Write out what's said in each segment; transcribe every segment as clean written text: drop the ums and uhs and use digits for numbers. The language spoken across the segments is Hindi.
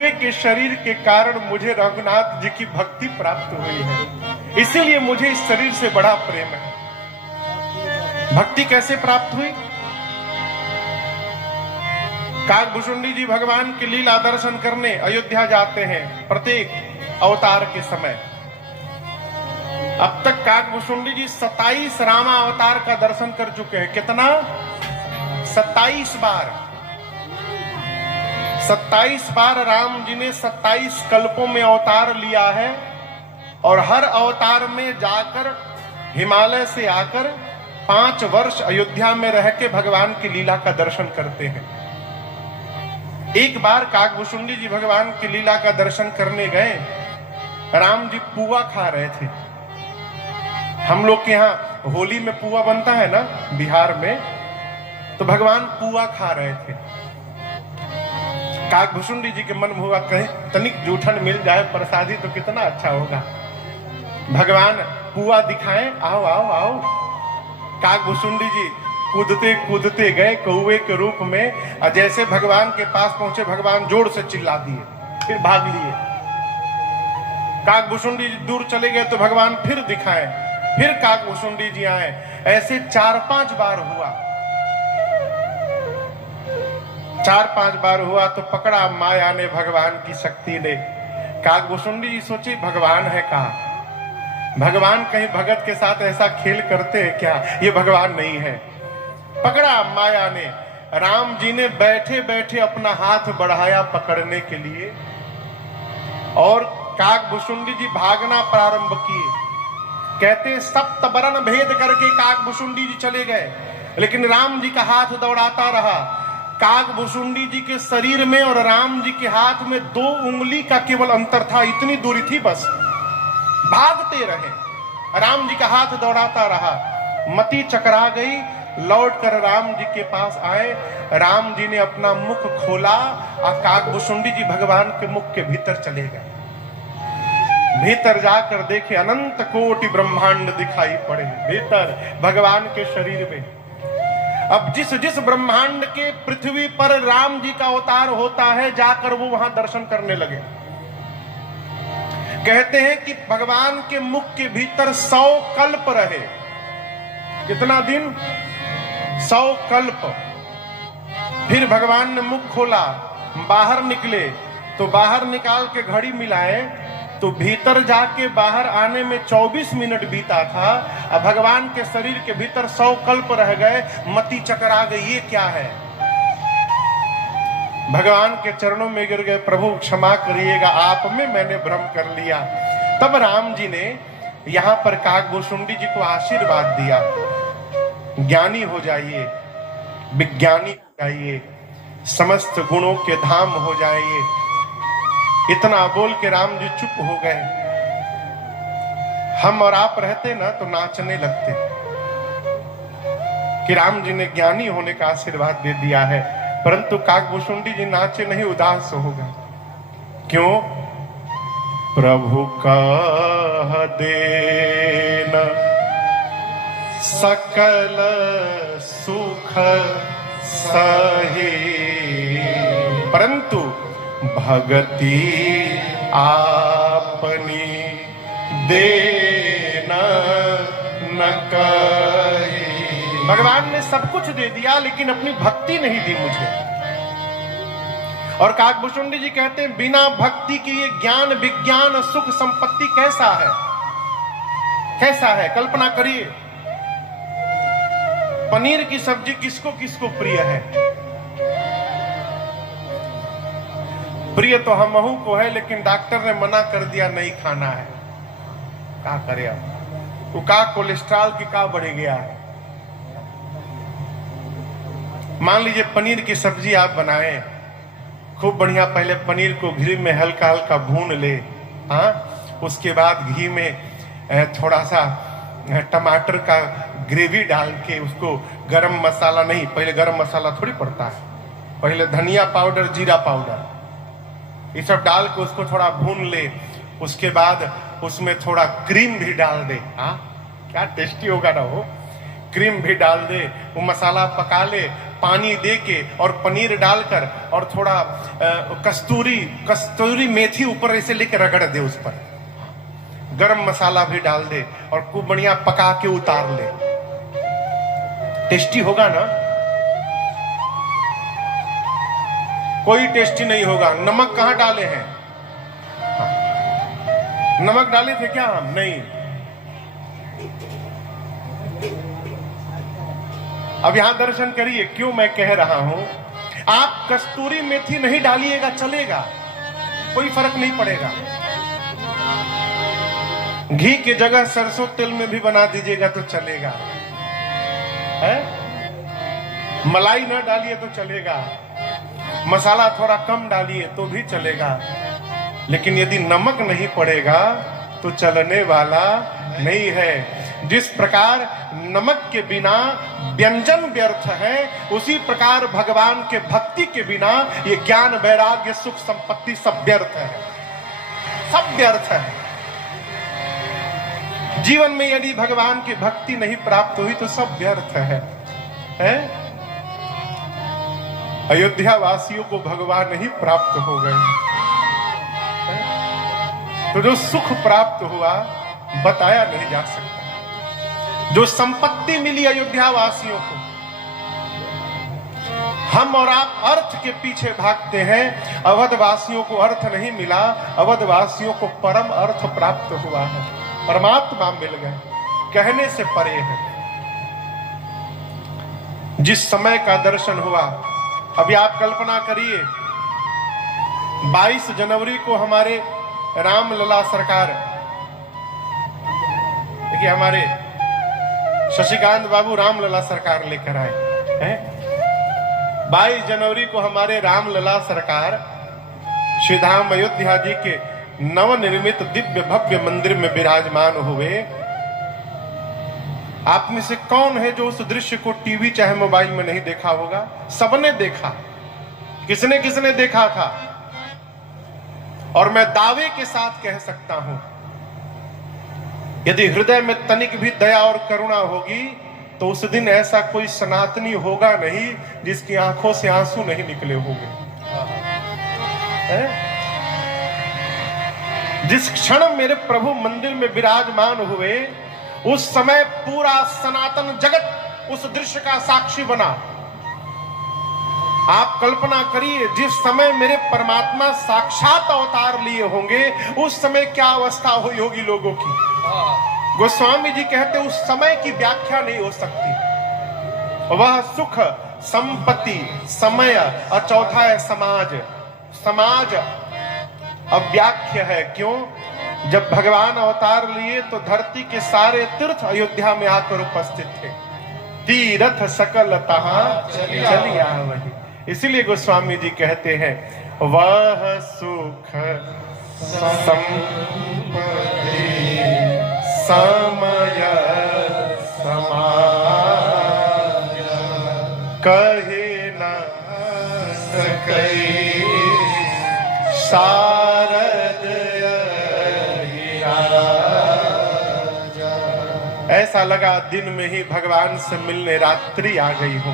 के शरीर के कारण मुझे रघुनाथ जी की भक्ति प्राप्त हुई है, इसीलिए मुझे इस शरीर से बड़ा प्रेम है। भक्ति कैसे प्राप्त हुई? काकभुशुंडी जी भगवान की लीला दर्शन करने अयोध्या जाते हैं प्रत्येक अवतार के समय। अब तक काकभुशुंडी जी 27 रामा अवतार का दर्शन कर चुके हैं। कितना? 27 बार। 27 बार राम जी ने 27 कल्पों में अवतार लिया है और हर अवतार में जाकर हिमालय से आकर 5 वर्ष अयोध्या में रह के भगवान की लीला का दर्शन करते हैं। एक बार काकभुशुंडी जी भगवान की लीला का दर्शन करने गए। राम जी पुआ खा रहे थे। हम लोग के यहाँ होली में पुआ बनता है ना बिहार में, तो भगवान पुआ खा रहे थे। काकभुशुंडी जी के मन में हुआ कहीं तनिक जूठन मिल जाए प्रसादी तो कितना अच्छा होगा। भगवान पुआ दिखाएं, आओ आओ आओ। काकभुशुंडी जी कूदते कूदते गए कौवे के रूप में, और जैसे भगवान के पास पहुंचे भगवान जोर से चिल्ला दिए, फिर भाग लिए। काकभुशुंडी जी दूर चले गए तो भगवान फिर दिखाए, फिर काकभुशुंडी जी आए। ऐसे 4-5 बार हुआ। 4-5 बार हुआ तो पकड़ा माया ने, भगवान की शक्ति ने। काकभुशुंडी जी सोचे भगवान है कहाँ? भगवान कहीं भगत के साथ ऐसा खेल करते हैं क्या? ये भगवान नहीं है। पकड़ा माया ने। राम जी ने बैठे बैठे अपना हाथ बढ़ाया पकड़ने के लिए और काकभुशुंडी जी भागना प्रारंभ किए। कहते 7 बरन भेद करके काकभुशुंडी जी चले गए, लेकिन राम जी का हाथ दौड़ाता रहा। काकभुशुंडी जी के शरीर में और राम जी के हाथ में 2 उंगली का केवल अंतर था, इतनी दूरी थी बस। भागते रहे, राम जी का हाथ दौड़ाता रहा। मति चकरा गई, लौटकर राम जी के पास आए। राम जी ने अपना मुख खोला और काकभुशुंडी जी भगवान के मुख के भीतर चले गए। भीतर जाकर देखे अनंत कोटि ब्रह्मांड दिखाई पड़े भीतर भगवान के शरीर में। अब जिस जिस ब्रह्मांड के पृथ्वी पर राम जी का अवतार होता है, जाकर वो वहां दर्शन करने लगे। कहते हैं कि भगवान के मुख के भीतर 100 कल्प रहे। कितना दिन? 100 कल्प। फिर भगवान ने मुख खोला, बाहर निकले तो बाहर निकाल के घड़ी मिलाए तो भीतर जाके बाहर आने में 24 मिनट बीता था। अब भगवान के शरीर के भीतर 100 कल्प रह गए। मति चकरा गई, ये क्या है? भगवान के चरणों में गिर गए, प्रभु क्षमा करिएगा, आप में मैंने भ्रम कर लिया। तब राम जी ने यहां पर काकभुशुंडी जी को आशीर्वाद दिया, ज्ञानी हो जाइए, विज्ञानी हो जाइए, समस्त गुणों के धाम हो जाइए। इतना बोल के राम जी चुप हो गए। हम और आप रहते ना तो नाचने लगते कि राम जी ने ज्ञानी होने का आशीर्वाद दे दिया है, परंतु काकभुशुंडी जी नाचे नहीं, उदास हो गए। क्यों? प्रभु कह देना सकल सुख सही, परंतु भगति आपनी देना न कही। भगवान ने सब कुछ दे दिया लेकिन अपनी भक्ति नहीं दी मुझे। और काकभुशुंडी जी कहते हैं बिना भक्ति के ये ज्ञान विज्ञान सुख संपत्ति कैसा है? कैसा है? कल्पना करिए, पनीर की सब्जी किसको किसको प्रिय है? प्रिय तो हमहू को है, लेकिन डॉक्टर ने मना कर दिया नहीं खाना है। क्या करे अब? वो का कोलेस्ट्रॉल की का बढ़ गया है। मान लीजिए पनीर की सब्जी आप बनाएं, खूब बढ़िया, पहले पनीर को घी में हल्का हल्का भून ले, हाँ, उसके बाद घी में थोड़ा सा टमाटर का ग्रेवी डाल के उसको गरम मसाला नहीं, पहले गरम मसाला थोड़ी पड़ता है, पहले धनिया पाउडर जीरा पाउडर ये सब डाल के उसको थोड़ा भून ले। उसके बाद उसमें थोड़ा क्रीम भी डाल दे, हाँ क्या टेस्टी होगा ना वो। क्रीम भी डाल दे, वो मसाला पका ले, पानी दे के और पनीर डालकर और थोड़ा कस्तूरी मेथी ऊपर ऐसे लेकर रगड़ दे, उस पर गरम मसाला भी डाल दे और खूब बढ़िया पका के उतार ले। टेस्टी होगा ना? कोई टेस्टी नहीं होगा। नमक कहां डाले हैं? नमक डाले थे क्या हम? नहीं। अब यहां दर्शन करिए क्यों मैं कह रहा हूं। आप कस्तूरी मेथी नहीं डालिएगा, चलेगा, कोई फर्क नहीं पड़ेगा। घी की जगह सरसों तेल में भी बना दीजिएगा तो चलेगा, है? मलाई ना डालिए तो चलेगा, मसाला थोड़ा कम डालिए तो भी चलेगा, लेकिन यदि नमक नहीं पड़ेगा तो चलने वाला नहीं है। जिस प्रकार नमक के बिना व्यंजन व्यर्थ है, उसी प्रकार भगवान के भक्ति के बिना ये ज्ञान, वैराग्य, सुख, संपत्ति सब व्यर्थ है, सब व्यर्थ है। जीवन में यदि भगवान की भक्ति नहीं प्राप्त हुई तो सब व्यर्थ है? अयोध्या वासियों को भगवान नहीं प्राप्त हो गए तो जो सुख प्राप्त हुआ बताया नहीं जा सकता। जो संपत्ति मिली अयोध्या वासियों को, हम और आप अर्थ के पीछे भागते हैं, अवध वासियों को अर्थ नहीं मिला, अवध वासियों को परम अर्थ प्राप्त हुआ है, परमात्मा मिल गए, कहने से परे है। जिस समय का दर्शन हुआ, अभी आप कल्पना करिए 22 जनवरी को हमारे रामलला सरकार, देखिए हमारे शशिकांत बाबू रामलला सरकार लेकर आए हैं। 22 जनवरी को हमारे रामलला सरकार श्री धाम अयोध्या जी के नवनिर्मित दिव्य भव्य मंदिर में विराजमान हुए। आप में से कौन है जो उस दृश्य को टीवी चाहे मोबाइल में नहीं देखा होगा? सबने देखा। किसने किसने देखा था? और मैं दावे के साथ कह सकता हूं, यदि हृदय में तनिक भी दया और करुणा होगी तो उस दिन ऐसा कोई सनातनी होगा नहीं जिसकी आंखों से आंसू नहीं निकले होंगे। जिस क्षण मेरे प्रभु मंदिर में विराजमान हुए, उस समय पूरा सनातन जगत उस दृश्य का साक्षी बना। आप कल्पना करिए, जिस समय मेरे परमात्मा साक्षात अवतार लिए होंगे, उस समय क्या अवस्था हुई होगी लोगों की। गोस्वामी जी कहते उस समय की व्याख्या नहीं हो सकती। वह सुख, संपत्ति, समय और चौथा है समाज। समाज अव्याख्य है। क्यों? जब भगवान अवतार लिए तो धरती के सारे तीर्थ अयोध्या में आकर उपस्थित थे। तीर्थ सकल तहां चलिया वही। इसीलिए गोस्वामी जी कहते हैं, वह सुख संपत्ति समय समाज कहे न सकै शारद ऐसा लगा दिन में ही भगवान से मिलने रात्रि आ गई हो।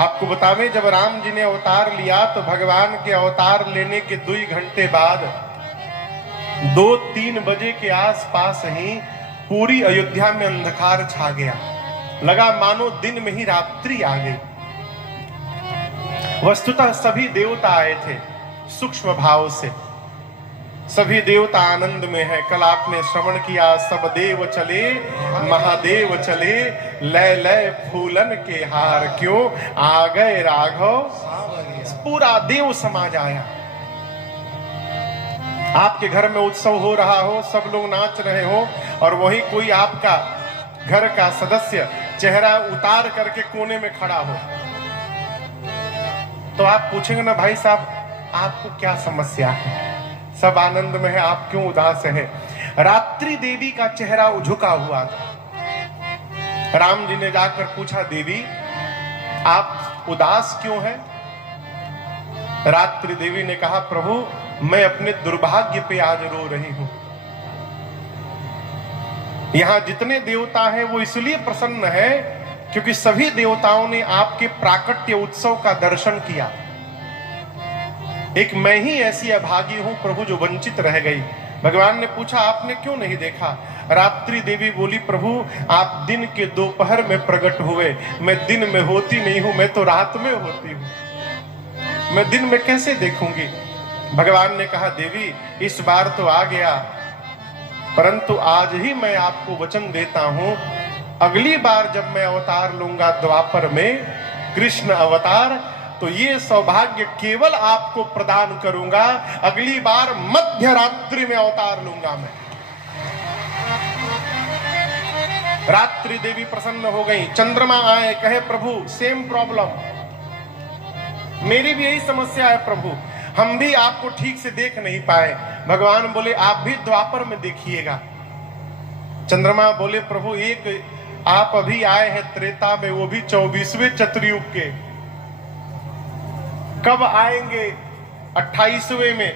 आपको बतावें, जब राम जी ने अवतार लिया तो भगवान के अवतार लेने के 2 घंटे बाद 2-3 बजे के आसपास ही पूरी अयोध्या में अंधकार छा गया। लगा मानो दिन में ही रात्रि आ गई। वस्तुतः सभी देवता आए थे सूक्ष्म भाव से, सभी देवता आनंद में है। कल आपने श्रवण किया, सब देव चले महादेव चले, लय लय फूलन के हार, क्यों आ गए राघव। पूरा देव समाज आया। आपके घर में उत्सव हो रहा हो, सब लोग नाच रहे हो, और वही कोई आपका घर का सदस्य चेहरा उतार करके कोने में खड़ा हो, तो आप पूछेंगे ना, भाई साहब आपको क्या समस्या है? सब आनंद में है, आप क्यों उदास हैं? रात्रि देवी का चेहरा झुका हुआ था। राम जी ने जाकर पूछा, देवी आप उदास क्यों हैं? रात्रि देवी ने कहा, प्रभु मैं अपने दुर्भाग्य पे आज रो रही हूं। यहां जितने देवता हैं वो इसलिए प्रसन्न है क्योंकि सभी देवताओं ने आपके प्राकट्य उत्सव का दर्शन किया, एक मैं ही ऐसी अभागी हूं प्रभु जो वंचित रह गई। भगवान ने पूछा आपने क्यों नहीं देखा? रात्रि देवी बोली प्रभु आप दिन के दोपहर में प्रकट हुए, मैं दिन में होती नहीं हूं, मैं तो रात में होती हूं, मैं दिन में कैसे देखूंगी? भगवान ने कहा देवी इस बार तो आ गया, परंतु आज ही मैं आपको वचन देता हूं, अगली बार जब मैं अवतार लूंगा द्वापर में, कृष्ण अवतार, तो ये सौभाग्य केवल आपको प्रदान करूंगा, अगली बार मध्य रात्रि में अवतार लूंगा मैं। रात्रि देवी प्रसन्न हो गई। चंद्रमा आए, कहे प्रभु सेम प्रॉब्लम, मेरी भी यही समस्या है प्रभु, हम भी आपको ठीक से देख नहीं पाए। भगवान बोले आप भी द्वापर में देखिएगा। चंद्रमा बोले प्रभु एक आप अभी आए हैं त्रेता में, वो भी 24वें चतुर्युग के, कब आएंगे 28वें में,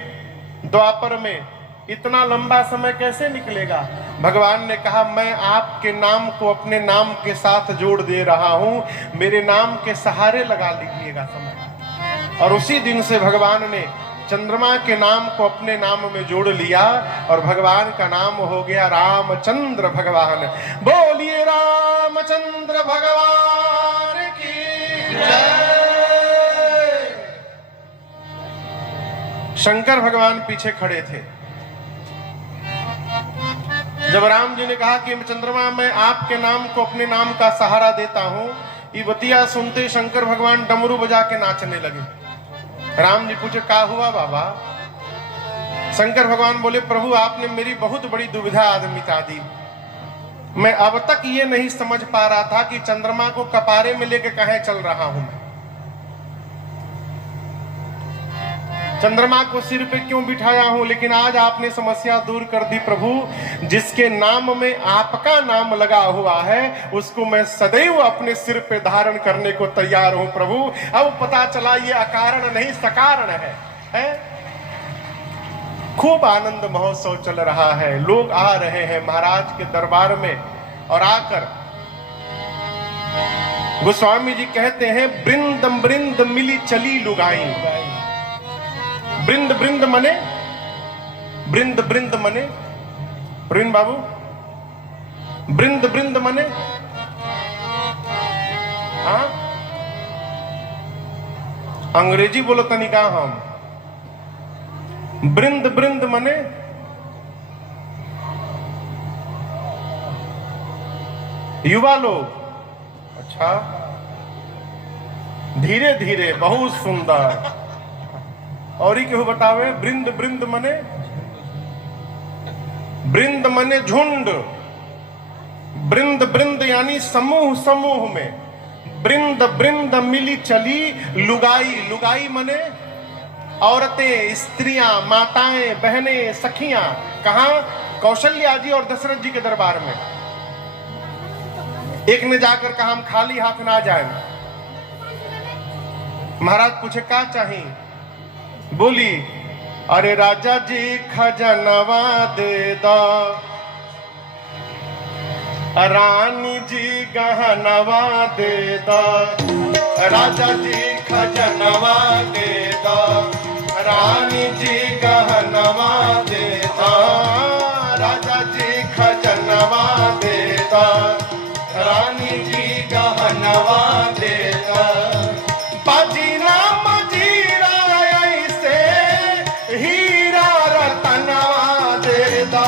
द्वापर में? इतना लंबा समय कैसे निकलेगा? भगवान ने कहा मैं आपके नाम को अपने नाम के साथ जोड़ दे रहा हूं, मेरे नाम के सहारे लगा लीजिएगा समय। और उसी दिन से भगवान ने चंद्रमा के नाम को अपने नाम में जोड़ लिया और भगवान का नाम हो गया रामचंद्र भगवान। बोलिए रामचंद्र भगवान की जय। शंकर भगवान पीछे खड़े थे। जब राम जी ने कहा कि चंद्रमा मैं आपके नाम को अपने नाम का सहारा देता हूं, ये बतिया सुनते शंकर भगवान डमरू बजा के नाचने लगे। राम जी पूछे क्या हुआ बाबा? शंकर भगवान बोले प्रभु आपने मेरी बहुत बड़ी दुविधा आज मिटा दी। मैं अब तक ये नहीं समझ पा रहा था कि चंद्रमा को कपारे में लेके कहां चल रहा हूं मैं, चंद्रमा को सिर पे क्यों बिठाया हूं, लेकिन आज आपने समस्या दूर कर दी प्रभु। जिसके नाम में आपका नाम लगा हुआ है उसको मैं सदैव अपने सिर पे धारण करने को तैयार हूं प्रभु। अब पता चला ये अकारण नहीं सकारण है? खूब आनंद महोत्सव चल रहा है, लोग आ रहे हैं महाराज के दरबार में, और आकर गोस्वामी जी कहते हैं बृंद बृंद मिली चली लुगाई। बृंद बृंद मने, बृंद बृंद मने, प्रवीण बाबू, बृंद बृंद मने, हाँ अंग्रेजी बोलो तनिका हम। बृंद बृंद मने युवा लोग। अच्छा, धीरे धीरे, बहुत सुंदर। और ही क्यों बतावे? बृंद बृंद मने, बृंद मने झुंड, बृंद बृंद यानी समूह समूह में, बृंद बृंद मिली चली लुगाई। लुगाई मने औरतें, स्त्रियां, माताएं, बहनें, सखियां। कहां? कौशल्या जी और दशरथ जी के दरबार में। एक ने जाकर कहा हम खाली हाथ ना जाएं। महाराज पूछे क्या चाहिए? बोली अरे राजा जी खजनवा दे दो, रानी जी गहनवा दे दो। राजा जी खजनवा दे दो, रानी जी गहनवा दे दो। राजा जी खजनवा दे दो, रानी जी गहनवा दे दो। बाजीना मजीरा ऐसे हीरा रतनवा दे दो।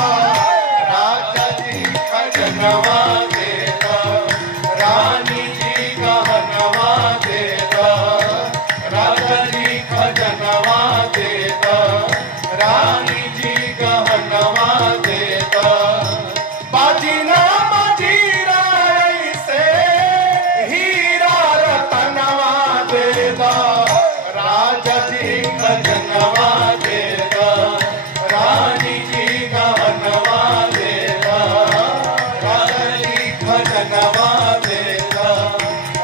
राजा जी खजनवा दे दो, रानी जी गहनवा दे दो। राजा जी खजनवा दे दो, रानी जी गहनवा दे दो। बाजीना मजीरा ऐसे हीरा रतनवा दे दो। राजा जी खजनवा दे दो, रानी जी गहनवा दे दो। राजा जी खजनवा दे दो,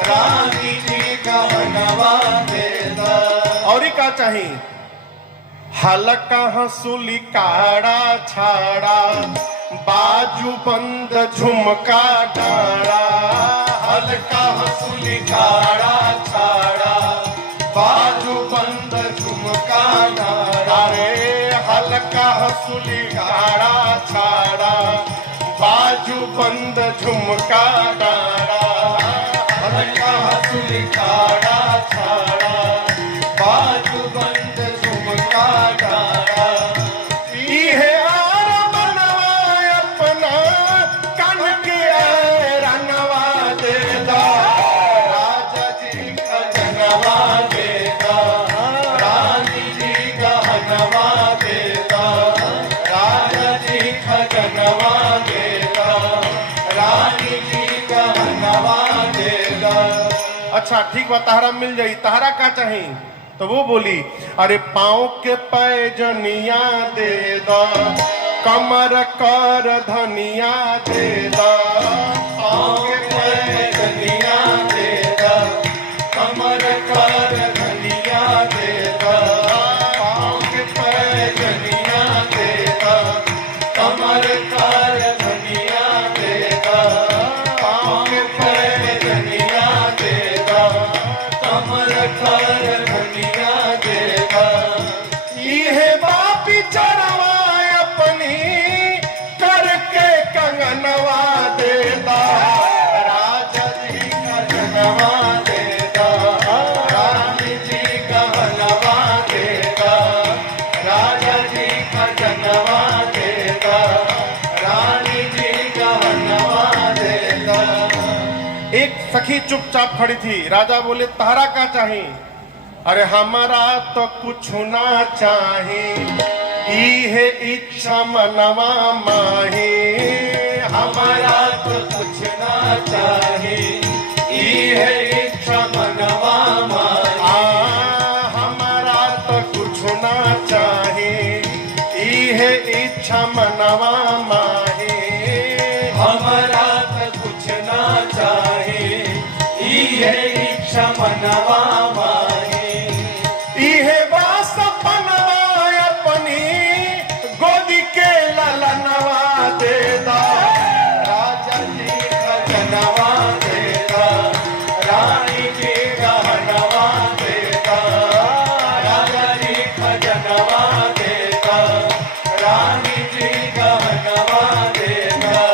रानी जी गहनवा दे दो। और क्या चाहिए? हलका हंसुली काड़ा छाड़ा, बाजू बंद झुमका डाड़ा। हल्का हसूली खाड़ा छाड़ा बाजू बंद झुमका नाड़ा रे हल्का हसूली खाड़ा छाड़ा बाजू बंद झुमका नाड़ा हल्का हसूली खाड़ा छाड़ा बाजू बंद झुमका नाड़ा इहे आर बनवा अपना कन के रंगवा देदा राजा जी खजनवा देदा रानी जी गहनवा देदा राजा जी खजनवा देदा रानी जी गहनवा देदा। अच्छा ठीक बा तहरा मिल जाई तहरा का चाही तो वो बोली अरे पाँव के पैजनिया दे दो कमर कर धनिया दे दो पाँव के पैजनिया दे दो कमर कर धनिया दे दो पाँव के पैजनिया दे दो कमर कर धनिया दे दो पाँव के पैजनिया दे दो कमर कर बापी चढ़वा अपनी करके कंगनवा देदा राजा जी खजनवा देदा रानी जी गहनवा देदा राजा जी खजनवा देदा रानी जी गहनवा देदा। एक सखी चुपचाप खड़ी थी। राजा बोले तहरा का चाहिए? अरे हमारा तो कुछ ना चाहे इहे इच्छा मनवा माही हमारा तो कुछ ना चाहे इहे इच्छा मनवा माही हमारा तो कुछ ना चाहे इहे इच्छा मनवा माही हमारा तो कुछ ना चाहे इहे इच्छा मनवा माही इहे वास पनवा अपनी गोदी के ललनवा देदा राजा जी खजनवा देदा रानी जी गहनवा देदा राजा जी खजनवा देदा रानी जी गहनवा देदा।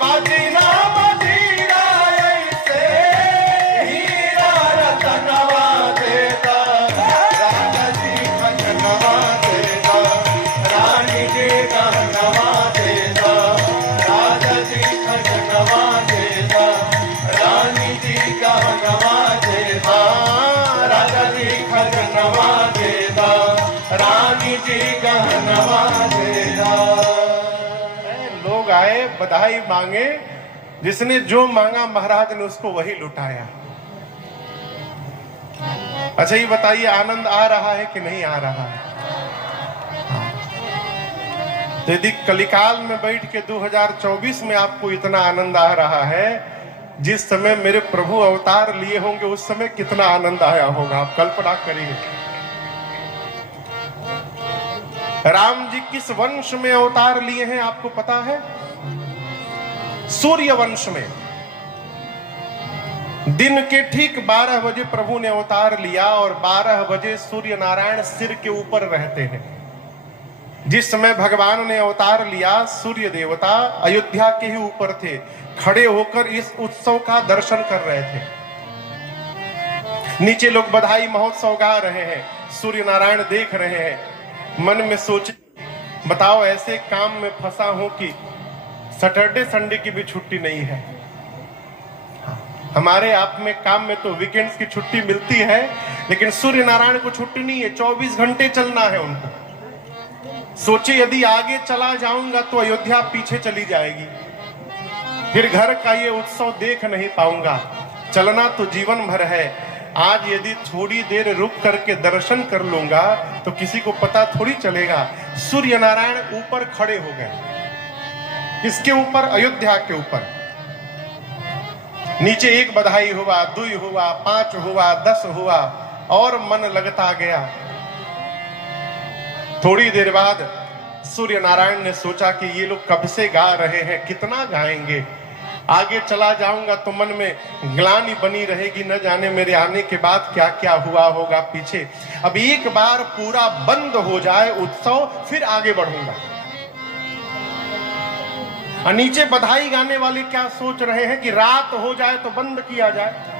बाजीना बजीरा ऐसे हीरा रतनवा देदा राजा जी खजनवा देदा रानी जी गहनवा देदा राजा जी खजनवा देदा रानी जी गहनवा देदा राजा जी खजनवा देदा रानी जी गहनवा देदा। लोग आए बधाई मांगे जिसने जो मांगा महाराज ने उसको वही लुटाया। अच्छा ये बताइए आनंद आ रहा है कि नहीं आ रहा है? तो यदि कलिकाल में बैठ के 2024 में आपको इतना आनंद आ रहा है जिस समय मेरे प्रभु अवतार लिए होंगे उस समय कितना आनंद आया होगा आप कल्पना करिए। राम जी किस वंश में अवतार लिए हैं आपको पता है? सूर्य वंश में। दिन के ठीक 12 बजे प्रभु ने अवतार लिया और 12 बजे सूर्य नारायण सिर के ऊपर रहते हैं। जिस समय भगवान ने अवतार लिया सूर्य देवता अयोध्या के ही ऊपर थे, खड़े होकर इस उत्सव का दर्शन कर रहे थे। नीचे लोग बधाई महोत्सव गा रहे हैं, सूर्य नारायण देख रहे हैं। मन में सोचे बताओ ऐसे काम में फंसा हूं कि सैटरडे संडे की भी छुट्टी नहीं है। हमारे आप में काम में तो वीकेंड्स की छुट्टी मिलती है लेकिन सूर्य नारायण को छुट्टी नहीं है, 24 घंटे चलना है उनको। सोचे यदि आगे चला जाऊंगा तो अयोध्या पीछे चली जाएगी, फिर घर का ये उत्सव देख नहीं पाऊंगा। चलना तो जीवन भर है, आज यदि थोड़ी देर रुक करके दर्शन कर लूंगा तो किसी को पता थोड़ी चलेगा। सूर्य नारायण ऊपर खड़े हो गए। किसके ऊपर? अयोध्या के ऊपर। नीचे एक बधाई हुआ, 2 हुआ, 5 हुआ, 10 हुआ और मन लगता गया। थोड़ी देर बाद सूर्य नारायण ने सोचा कि ये लोग कब से गा रहे हैं, कितना गाएंगे। आगे चला जाऊंगा तो मन में ग्लानि बनी रहेगी, न जाने मेरे आने के बाद क्या क्या हुआ होगा पीछे। अब एक बार पूरा बंद हो जाए उत्सव, फिर आगे बढ़ूंगा। और नीचे बधाई गाने वाले क्या सोच रहे हैं कि रात हो जाए तो बंद किया जाए।